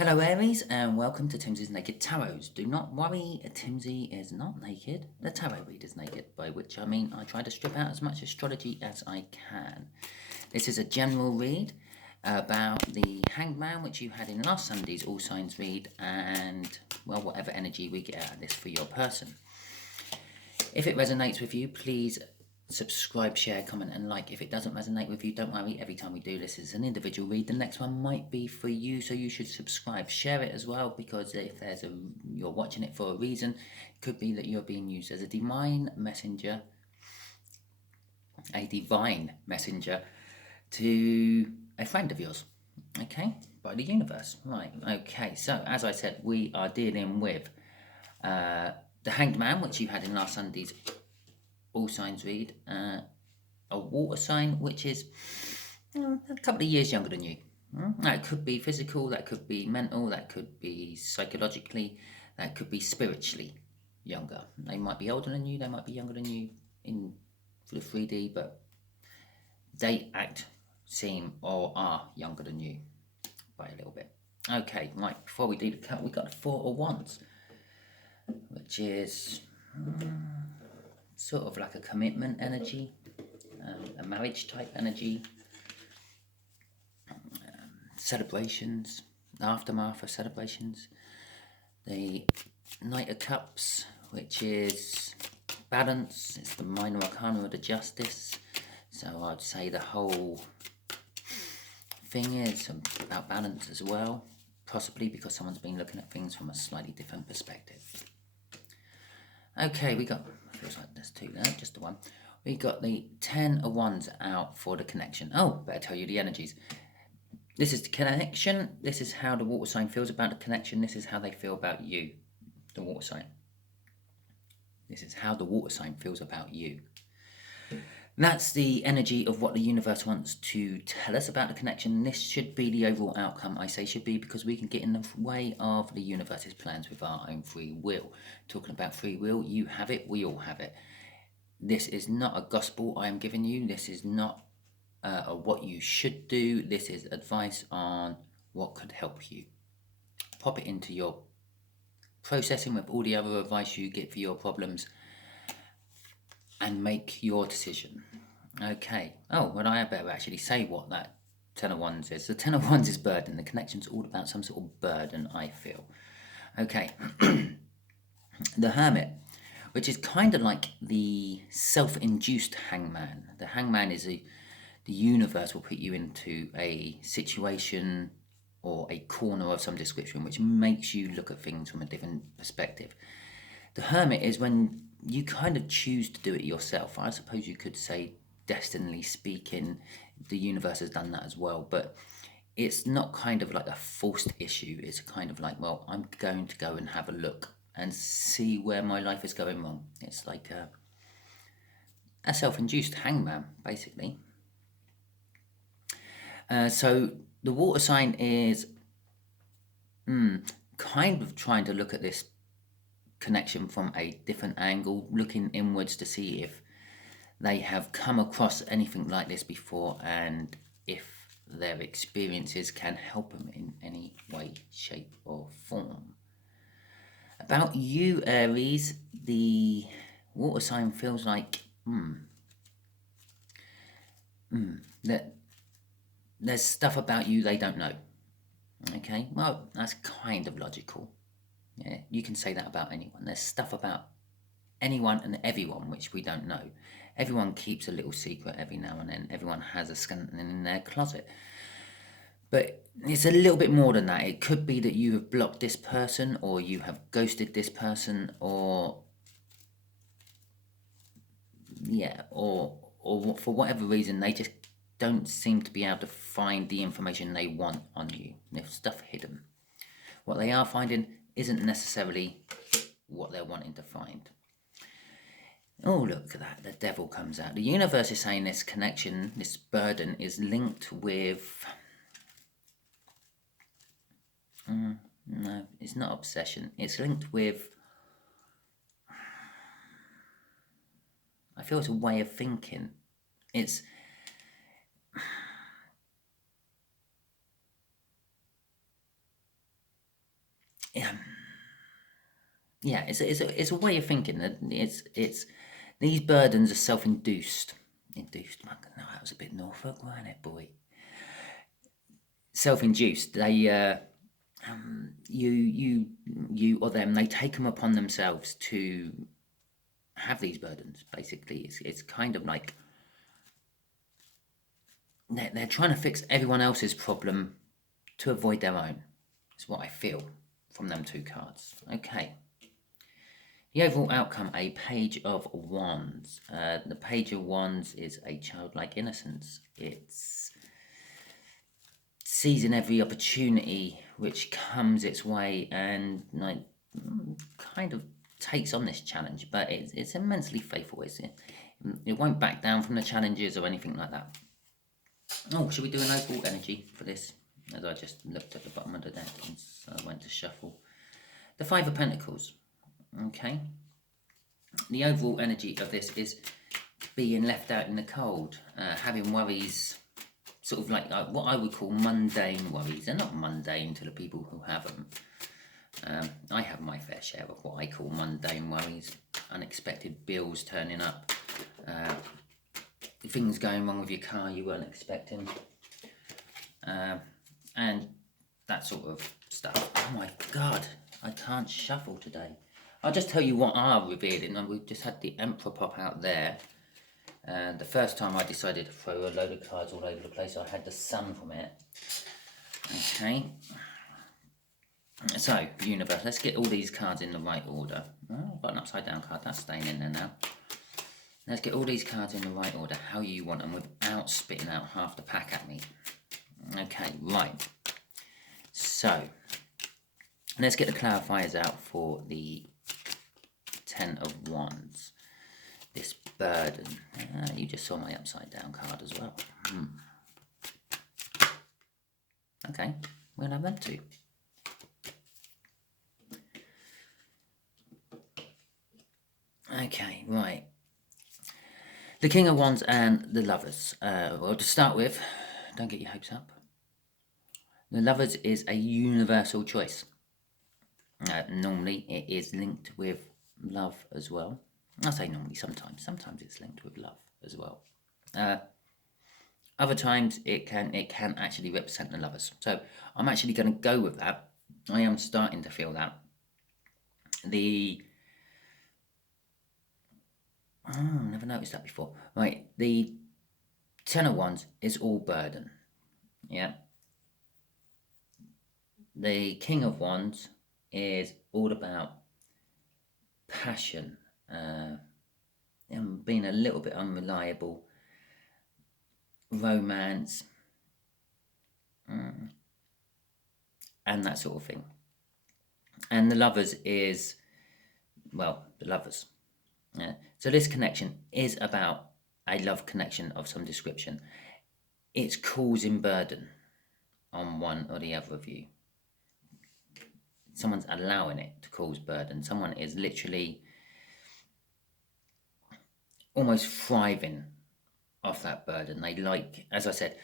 Hello Aries and welcome to Timsy's Naked Tarot. Do not worry, Timsy is not naked. The tarot read is naked, by which I mean I try to strip out as much astrology as I can. This is a general read about the Hanged Man, which you had in last Sunday's All Signs read, and, well, whatever energy we get out of this for your person. If it resonates with you, please subscribe, share, comment and like. If it doesn't resonate with you, don't worry, every time we do this is an individual read. The next one might be for you, so you should subscribe. Share it as well, because if you're watching it for a reason, it could be that you're being used as a divine messenger to a friend of yours, okay, by the universe. Right, okay, so as I said, we are dealing with the Hanged Man, which you had in last Sunday's All Signs read, a water sign which is a couple of years younger than you. That could be physical, that could be mental, that could be psychologically, that could be spiritually younger. They might be older than you, they might be younger than you in for the 3D, but they seem or are younger than you by a little bit. Okay, right, before we do the cut, we got the Four of Wands, which is sort of like a commitment energy, a marriage type energy, celebrations, aftermath of celebrations. The Knight of Cups, which is balance, it's the minor arcana of the Justice. So I'd say the whole thing is about balance as well, possibly because someone's been looking at things from a slightly different perspective. Okay, we got, feels like there's two there, just the one. We got the 10 of Wands out for the connection. Oh, better tell you the energies. This is the connection. This is how the water sign feels about the connection. This is how they feel about you, the water sign. This is how the water sign feels about you. That's the energy of what the universe wants to tell us about the connection. This should be the overall outcome. I say should be because we can get in the way of the universe's plans with our own free will. Talking about free will, you have it, we all have it. This is not a gospel I am giving you. This is not what you should do. This is advice on what could help you. Pop it into your processing with all the other advice you get for your problems and make your decision. Okay. Oh, well, I better actually say what that 10 of Wands is. The 10 of Wands is burden. The connection's all about some sort of burden, I feel. Okay. The Hermit, which is kind of like the self-induced hangman. The hangman is the universe will put you into a situation or a corner of some description which makes you look at things from a different perspective. The Hermit is when you kind of choose to do it yourself. I suppose you could say, destinally speaking, the universe has done that as well, but it's not kind of like a forced issue. It's kind of like, well, I'm going to go and have a look and see where my life is going wrong. It's like a self-induced hangman, basically. So the water sign is kind of trying to look at this connection from a different angle, looking inwards to see if they have come across anything like this before and if their experiences can help them in any way, shape or form. About you, Aries, the water sign feels like that there's stuff about you they don't know. Okay, well, that's kind of logical. Yeah, you can say that about anyone. There's stuff about anyone and everyone which we don't know. Everyone keeps a little secret every now and then. Everyone has a skeleton in their closet. But it's a little bit more than that. It could be that you have blocked this person, or you have ghosted this person, or for whatever reason, they just don't seem to be able to find the information they want on you. There's stuff hidden. What they are finding isn't necessarily what they're wanting to find. Oh, look at that. The devil comes out. The universe is saying this connection, this burden, is linked with... no, it's not obsession. It's linked with... I feel it's a way of thinking. It's... yeah, it's a way of thinking that it's these burdens are self-induced. Induced. No, that was a bit Norfolk, wasn't it, boy? Self-induced. They you or them, they take them upon themselves to have these burdens. Basically, it's kind of like they're trying to fix everyone else's problem to avoid their own. Is what I feel from them two cards. Okay. The overall outcome, a Page of Wands. The Page of Wands is a childlike innocence. It's seizing every opportunity which comes its way and like kind of takes on this challenge, but it's immensely faithful. It won't back down from the challenges or anything like that. Oh, should we do an overall energy for this? As I just looked at the bottom of the deck and so I went to shuffle. The Five of Pentacles. Okay. The overall energy of this is being left out in the cold, having worries, sort of like what I would call mundane worries. They're not mundane to the people who have them. I have my fair share of what I call mundane worries, unexpected bills turning up, things going wrong with your car you weren't expecting, and that sort of stuff. Oh my God, I can't shuffle today. I'll just tell you what are revealing, and we've just had the Emperor pop out there. The first time I decided to throw a load of cards all over the place, I had the Sun from it. Okay. So, universe, let's get all these cards in the right order. Oh, I've got an upside down card, that's staying in there now. Let's get all these cards in the right order, how you want them, without spitting out half the pack at me. Okay, right. So, let's get the clarifiers out for the Ten of Wands. This burden. You just saw my upside down card as well. Okay, we'll have them too. Okay, right. The King of Wands and the Lovers. Well, to start with, don't get your hopes up. The Lovers is a universal choice. Normally, it is linked with love as well. I say normally, sometimes. Sometimes it's linked with love as well. Other times, it can actually represent the Lovers. So I'm actually going to go with that. I am starting to feel that. Never noticed that before. Right, the Ten of Wands is all burden. Yeah. The King of Wands is all about passion, and being a little bit unreliable, romance, and that sort of thing. And the Lovers is, well, the Lovers. So this connection is about a love connection of some description. It's causing burden on one or the other of you. Someone's allowing it to cause burden. Someone is literally almost thriving off that burden. They like, as I said,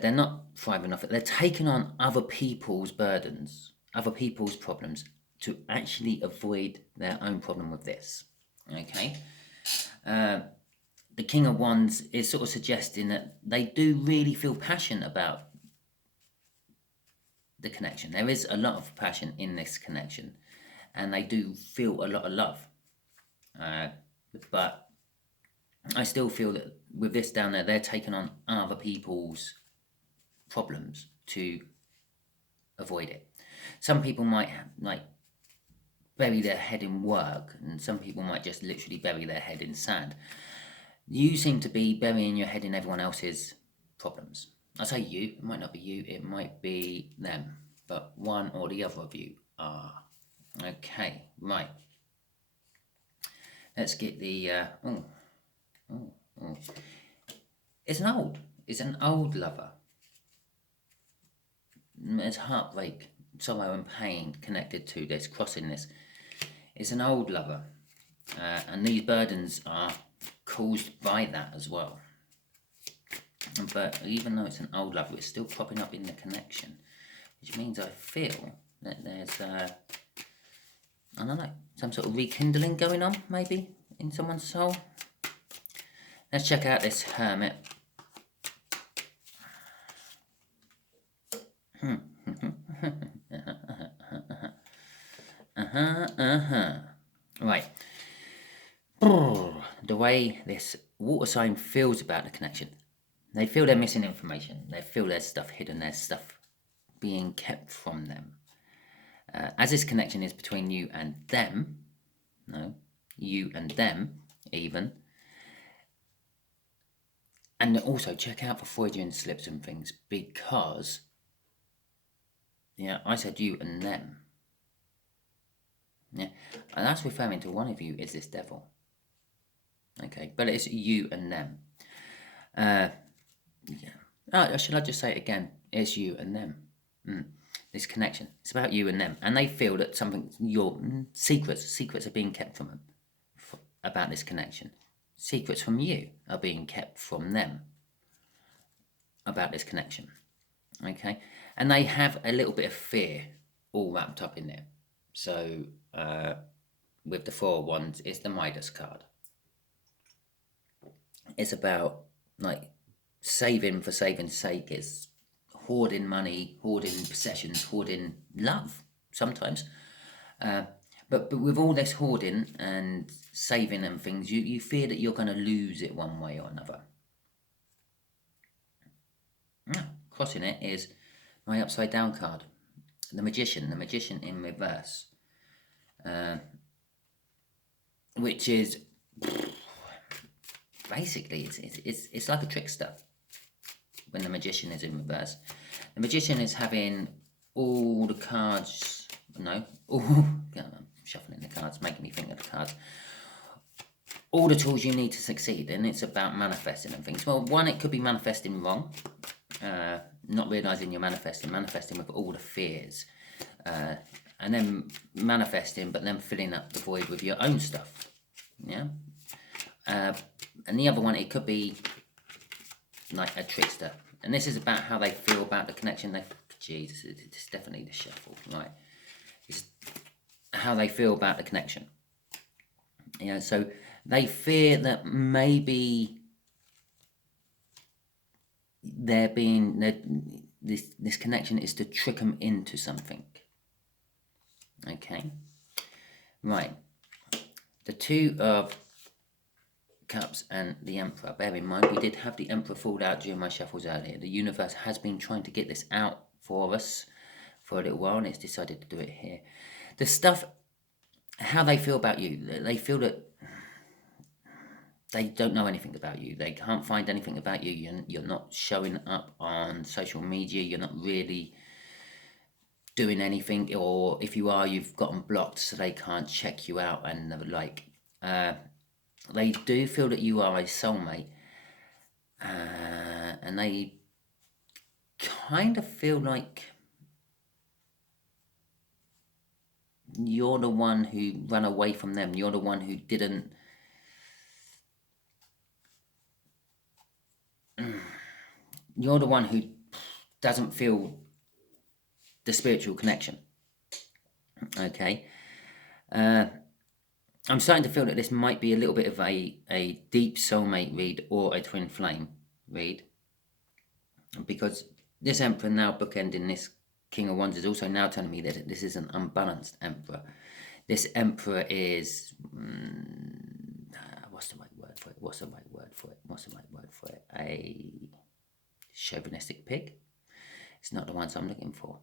they're not thriving off it. They're taking on other people's burdens, other people's problems to actually avoid their own problem with this. Okay. The King of Wands is sort of suggesting that they do really feel passionate about the connection. There is a lot of passion in this connection, and they do feel a lot of love. But I still feel that with this down there, they're taking on other people's problems to avoid it. Some people might bury their head in work, and some people might just literally bury their head in sand. You seem to be burying your head in everyone else's problems. I say you, it might not be you, it might be them, but one or the other of you are. Okay, right. Let's get the, It's an old lover. There's heartbreak, sorrow and pain connected to this, crossing this. It's an old lover, and these burdens are caused by that as well. But even though it's an old lover, it's still popping up in the connection, which means I feel that there's, I don't know, some sort of rekindling going on, maybe, in someone's soul. Let's check out this Hermit. Right. The way this water sign feels about the connection. They feel they're missing information. They feel there's stuff hidden. There's stuff being kept from them. As this connection is between you and them, no, you and them even. And also check out for Freudian slips and things, because, yeah, I said you and them. Yeah, and that's referring to one of you is this devil. Okay, but it's you and them. Yeah. Oh, should I just say it again? It's you and them. This connection. It's about you and them. And they feel that something, your secrets are being kept from them about this connection. Secrets from you are being kept from them about this connection. Okay? And they have a little bit of fear all wrapped up in there. So, with the Four of Wands, it's the Midas card. It's about, like, saving for saving's sake. It's hoarding money, hoarding possessions, hoarding love sometimes. But with all this hoarding and saving and things, you fear that you're going to lose it one way or another. Now, crossing it is my upside down card, the Magician in reverse, which is basically it's like a trickster. When the Magician is in reverse, the Magician is having all the cards. No, I'm shuffling the cards, making me think of the cards. All the tools you need to succeed, and it's about manifesting and things. Well, one, it could be manifesting wrong, not realizing you're manifesting with all the fears, and then manifesting, but then filling up the void with your own stuff. Yeah, and the other one, it could be like a trickster, and this is about how they feel about the connection. Jesus, it's definitely the shuffle, right? It's how they feel about the connection. Yeah, so they fear that maybe this connection is to trick them into something. Okay, right. The Two of Cups and the Emperor. Bear in mind, we did have the Emperor fall out during my shuffles earlier. The universe has been trying to get this out for us for a little while, and it's decided to do it here. The stuff, how they feel about you, they feel that they don't know anything about you. They can't find anything about you. You're not showing up on social media. You're not really doing anything, or if you are, you've gotten blocked, so they can't check you out. And they do feel that you are a soulmate, and they kind of feel like you're the one who ran away from them. You're the one who didn't. You're the one who doesn't feel the spiritual connection. Okay. I'm starting to feel that this might be a little bit of a deep soulmate read or a twin flame read, because this Emperor now bookending this King of Wands is also now telling me that this is an unbalanced Emperor. This Emperor is what's the right word for it? A chauvinistic pig. It's not the ones I'm looking for.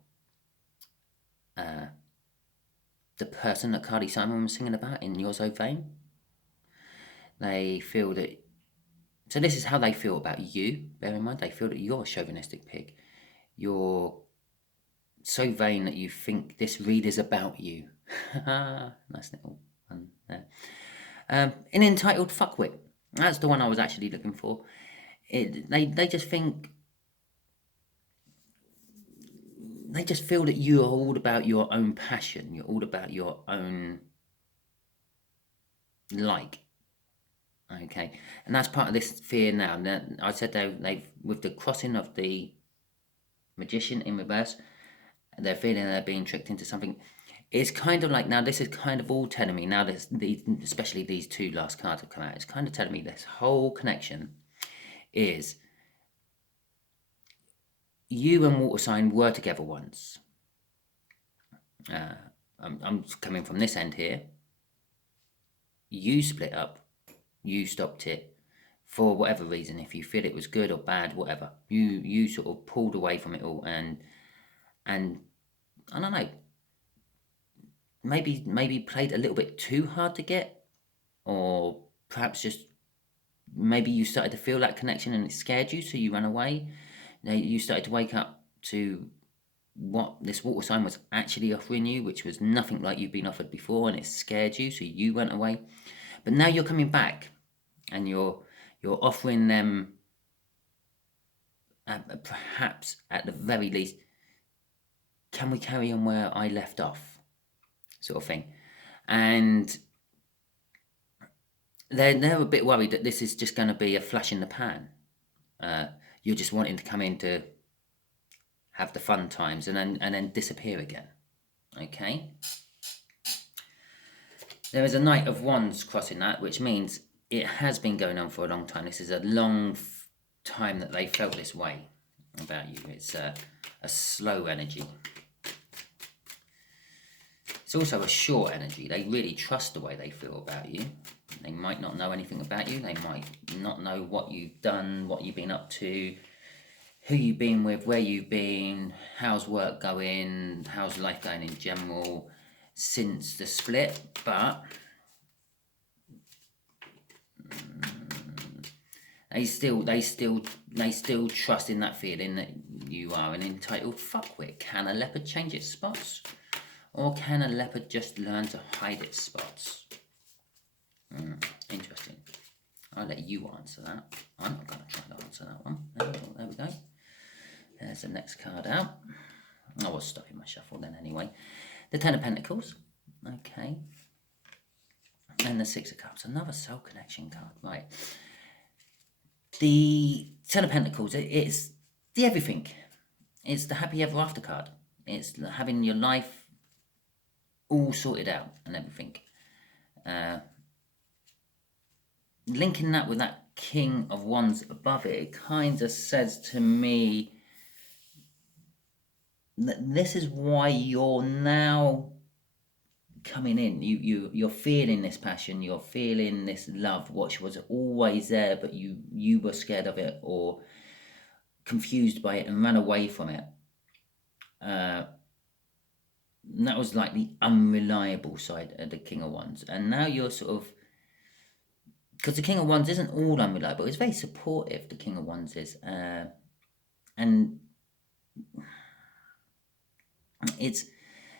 The person that Carly Simon was singing about in You're So Vain. They feel that. So this is how they feel about you. Bear in mind, they feel that you're a chauvinistic pig. You're so vain that you think this read is about you. Nice little one there. An entitled fuckwit. That's the one I was actually looking for. They just think. They just feel that you are all about your own passion. You're all about your own like. Okay, and that's part of this fear now. Now I said they've with the crossing of the Magician in reverse, they're feeling they're being tricked into something. It's kind of like, now this is kind of all telling me, now this, especially these two last cards have come out, it's kind of telling me this whole connection is you and water sign were together once. I'm coming from this end here. You split up, you stopped it for whatever reason. If you feel it was good or bad, whatever, you sort of pulled away from it all, and I don't know, maybe played a little bit too hard to get, or perhaps just maybe you started to feel that connection and it scared you, so you ran away. Now you started to wake up to what this water sign was actually offering you, which was nothing like you've been offered before, and it scared you, so you went away. But now you're coming back, and you're offering them, perhaps at the very least, can we carry on where I left off, sort of thing. And they're a bit worried that this is just going to be a flash in the pan. You're just wanting to come in to have the fun times and then disappear again. Okay. There is a Knight of Wands crossing that, which means it has been going on for a long time. This is a long time that they felt this way about you. It's a slow energy. It's also a short energy. They really trust the way they feel about you. They might not know anything about you. They might not know what you've done, what you've been up to, who you've been with, where you've been, how's work going, how's life going in general since the split. But they still trust in that feeling that you are an entitled fuckwit. Can a leopard change its spots? Or can a leopard just learn to hide its spots? Interesting. I'll let you answer that. I'm not going to try to answer that one. There we go. There's the next card out. I was stopping my shuffle then anyway. The Ten of Pentacles. Okay. And the Six of Cups. Another soul connection card. Right. The Ten of Pentacles, it's the everything. It's the happy ever after card. It's having your life all sorted out and everything. Linking that with that King of Wands above it, it kind of says to me that this is why you're now coming in. You're feeling this passion, you're feeling this love, which was always there, but you were scared of it or confused by it and ran away from it. And that was like the unreliable side of the King of Wands. And now you're sort of, because the King of Wands isn't all unreliable, it's very supportive, the King of Wands is. And it's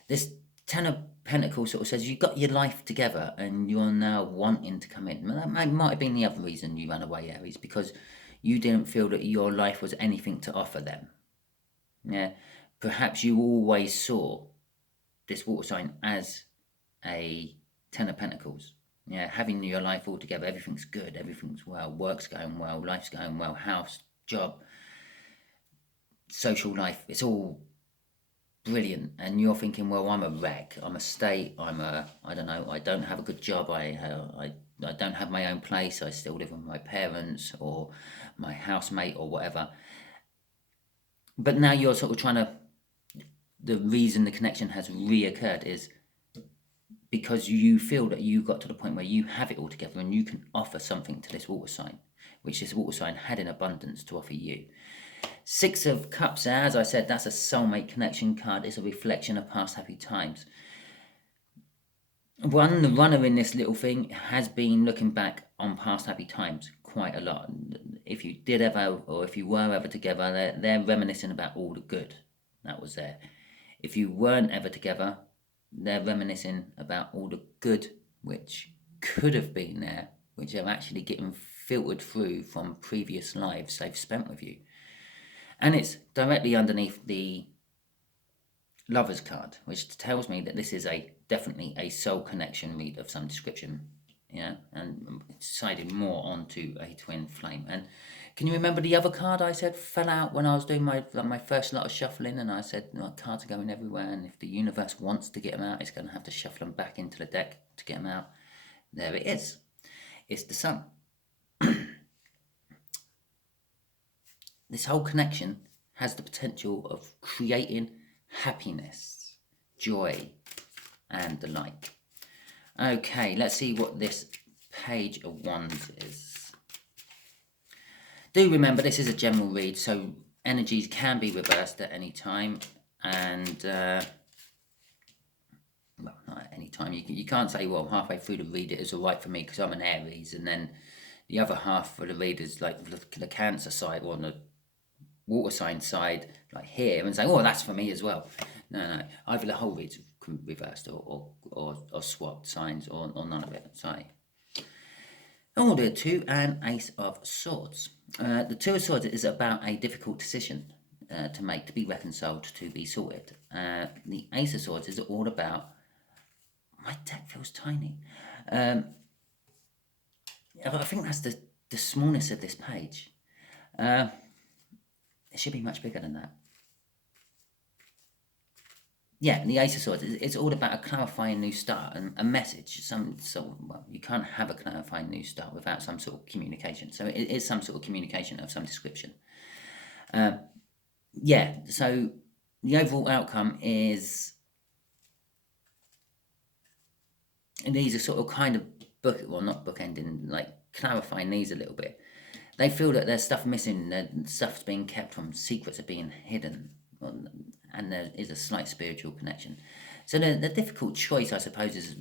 this Ten of Pentacles sort of says you've got your life together and you're now wanting to come in. That might have been the other reason you ran away, Aries, because you didn't feel that your life was anything to offer them. Yeah, perhaps you always saw this water sign as a Ten of Pentacles. Yeah, having your life all together, everything's good, everything's well, work's going well, life's going well, house, job, social life, it's all brilliant. And you're thinking, well, I'm a wreck, I'm a state, I don't know, I don't have a good job, I don't have my own place, I still live with my parents or my housemate or whatever. But now you're sort of trying to, the reason the connection has reoccurred is because you feel that you got to the point where you have it all together and you can offer something to this water sign, which this water sign had in abundance to offer you. Six of Cups, as I said, that's a soulmate connection card. It's a reflection of past happy times. The runner in this little thing has been looking back on past happy times quite a lot. If you did ever, or if you were ever together, they're reminiscing about all the good that was there. If you weren't ever together, they're reminiscing about all the good which could have been there, which are actually getting filtered through from previous lives they've spent with you. And it's directly underneath the Lover's card, which tells me that this is definitely a soul connection read of some description. Yeah, and it's sided more onto a twin flame. And Can you remember the other card I said fell out when I was doing my first lot of shuffling, and I said cards are going everywhere, and if the universe wants to get them out, it's going to have to shuffle them back into the deck to get them out. There it is. It's the Sun. This whole connection has the potential of creating happiness, joy, and the like. Okay, let's see what this Page of Wands is. Do remember, this is a general read, so energies can be reversed at any time, and well, not at any time. You can't say, well, halfway through the read it is all right for me because I'm an Aries, and then the other half for the read is like the Cancer side or the water sign side, like here, and say, oh, that's for me as well. No, either the whole read's reversed or swapped signs or none of it. Sorry. Order 2 and Ace of Swords. The Two of Swords is about a difficult decision to make, to be reconciled, to be sorted. The Ace of Swords is all about... My deck feels tiny. I think that's the smallness of this page. It should be much bigger than that. Yeah, the Ace of Swords, it's all about a clarifying new start and a message. Well, you can't have a clarifying new start without some sort of communication. So it is some sort of communication of some description. Yeah, so the overall outcome is... And these are sort of kind of not bookending, like clarifying these a little bit. They feel that there's stuff missing, that stuff's being kept from, secrets are being hidden, and there is a slight spiritual connection. So the difficult choice, I suppose, is,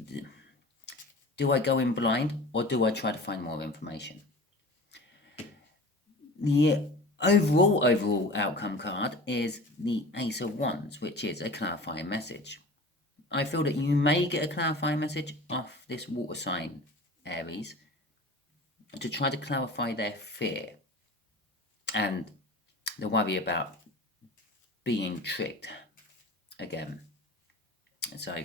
do I go in blind or do I try to find more information? The overall outcome card is the Ace of Wands, which is a clarifying message. I feel that you may get a clarifying message off this water sign, Aries, to try to clarify their fear and the worry about being tricked again. So,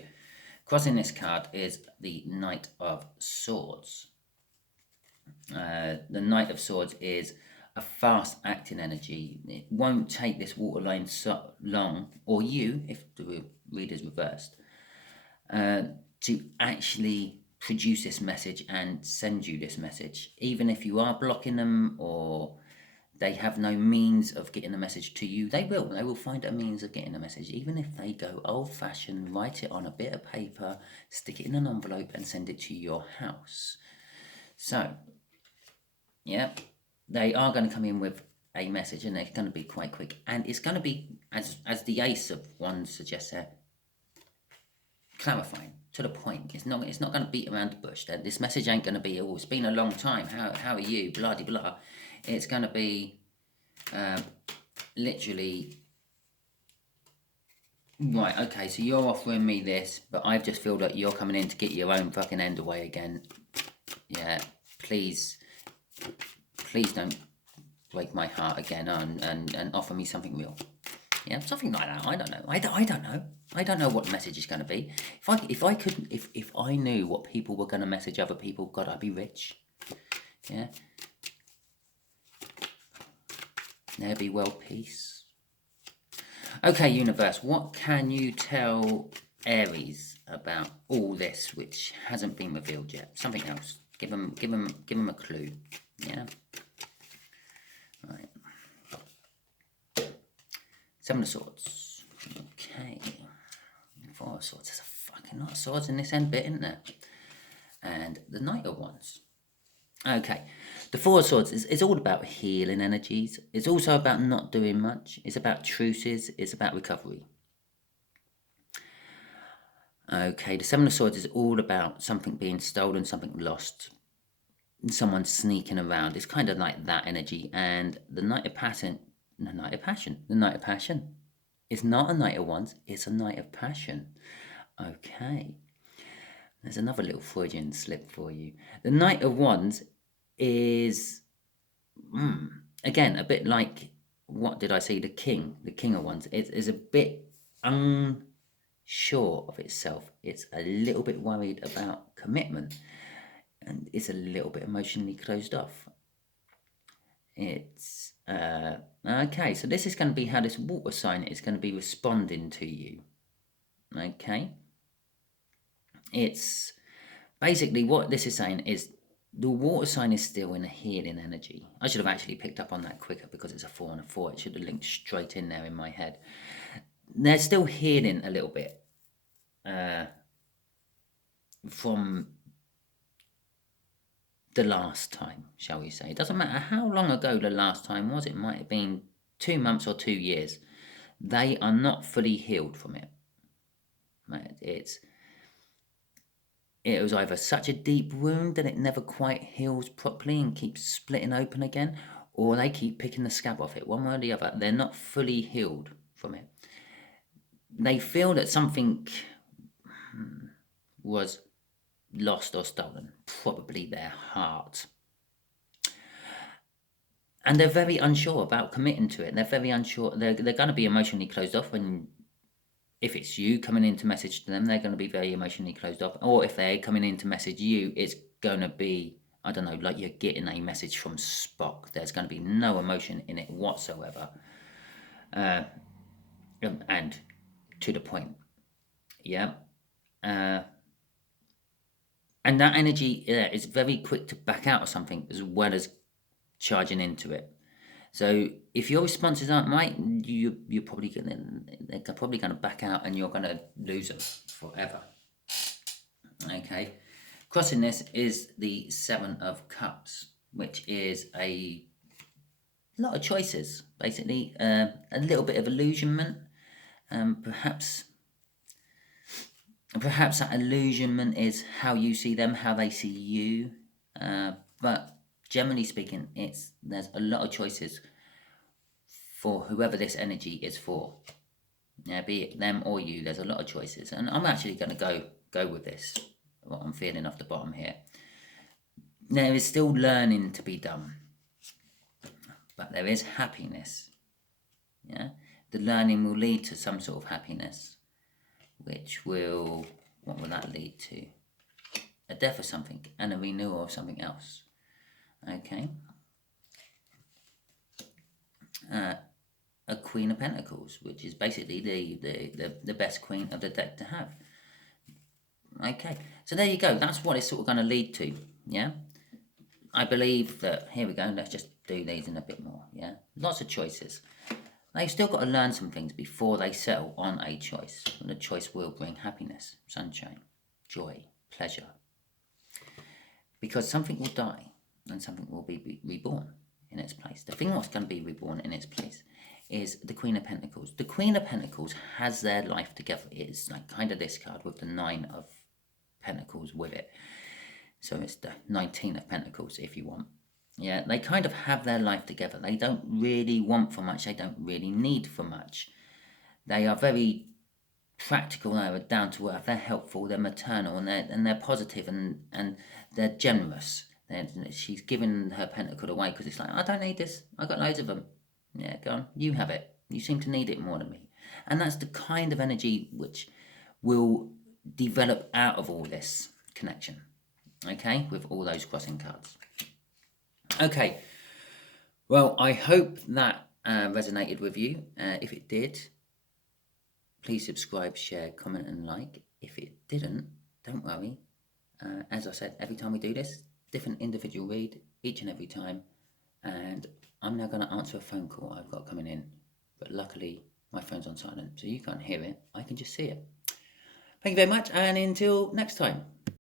crossing this card is the Knight of Swords. The Knight of Swords is a fast-acting energy. It won't take this water line so long, or you, if the read is reversed, to actually produce this message and send you this message. Even if you are blocking them or they have no means of getting the message to you, they will find a means of getting the message. Even if they go old-fashioned, write it on a bit of paper, stick it in an envelope and send it to your house. So, yeah, they are going to come in with a message, and it's going to be quite quick, and it's going to be, as the Ace of Wands suggests there, clarifying, to the point. It's not going to beat around the bush. This message ain't going to be, oh, it's been a long time, how are you, blah de blah. It's going to be literally, right, okay, so you're offering me this, but I just feel that you're coming in to get your own fucking end away again. Yeah, please don't break my heart again and offer me something real. Yeah, something like that. I don't know. I don't know. I don't know what the message is going to be. If I knew what people were going to message other people, God, I'd be rich. Yeah. There be world peace. Okay, universe, what can you tell Aries about all this which hasn't been revealed yet? Something else. Give them a clue. Yeah. Right. Seven of Swords. Okay. Four of Swords. There's a fucking lot of swords in this end bit, isn't there? And the Knight of Wands. Okay. The Four of Swords is all about healing energies. It's also about not doing much. It's about truces. It's about recovery. Okay. The Seven of Swords is all about something being stolen, something lost. Someone sneaking around. It's kind of like that energy. And the Knight of Passion. The Knight of Passion. It's not a Knight of Wands, it's a Knight of Passion. Okay. There's another little Freudian slip for you. The Knight of Wands is, again, a bit like, what did I say, the King of Wands. It is a bit unsure of itself. It's a little bit worried about commitment. And it's a little bit emotionally closed off. It's okay, so this is going to be how this water sign is going to be responding to you. Okay, it's basically what this is saying is the water sign is still in a healing energy. I should have actually picked up on that quicker because it's a 4 and a 4. It should have linked straight in there in my head. They're still healing a little bit from the last time, shall we say. It doesn't matter how long ago the last time was. It might have been 2 months or 2 years. They are not fully healed from it. It was either such a deep wound that it never quite heals properly and keeps splitting open again, or they keep picking the scab off it, one way or the other. They're not fully healed from it. They feel that something was lost or stolen, probably their heart. And they're very unsure about committing to it. They're very unsure. They're going to be emotionally closed off when, if it's you coming in to message to them, they're going to be very emotionally closed off. Or if they're coming in to message you, it's going to be, I don't know, like you're getting a message from Spock. There's going to be no emotion in it whatsoever. And to the point. Yeah. And that energy is very quick to back out of something as well as charging into it. So if your responses aren't right, you're probably they're probably going to back out and you're going to lose them forever. Okay, crossing this is the 7 of Cups, which is a lot of choices, basically. A little bit of illusionment, perhaps that illusionment is how you see them, how they see you, but generally speaking, there's a lot of choices for whoever this energy is for. Yeah, be it them or you, there's a lot of choices. And I'm actually going to go with this, what I'm feeling off the bottom here. There is still learning to be done, but there is happiness. Yeah, the learning will lead to some sort of happiness, which will, what will that lead to? A death of something and a renewal of something else. Okay. A Queen of Pentacles, which is basically the best queen of the deck to have. Okay, so there you go. That's what it's sort of going to lead to. Yeah, I believe that. Here we go. Let's just do these in a bit more. Yeah, lots of choices. They've still got to learn some things before they settle on a choice. And the choice will bring happiness, sunshine, joy, pleasure. Because something will die and something will be reborn in its place. The thing that's going to be reborn in its place is the Queen of Pentacles. The Queen of Pentacles has their life together. It's like kind of this card with the 9 of Pentacles with it. So it's the 19 of Pentacles if you want. Yeah, they kind of have their life together. They don't really want for much. They don't really need for much. They are very practical. They're down to earth. They're helpful. They're maternal, and they're positive, and they're generous. She's given her pentacle away because it's like, I don't need this. I've got loads of them. Yeah, go on. You have it. You seem to need it more than me. And that's the kind of energy which will develop out of all this connection. Okay, with all those crossing cards. Okay, well, I hope that resonated with you. If it did, please subscribe, share, comment and like. If it didn't, don't worry. As I said, every time we do this, different individual read each and every time. And I'm now going to answer a phone call I've got coming in. But luckily, my phone's on silent, so you can't hear it. I can just see it. Thank you very much, and until next time.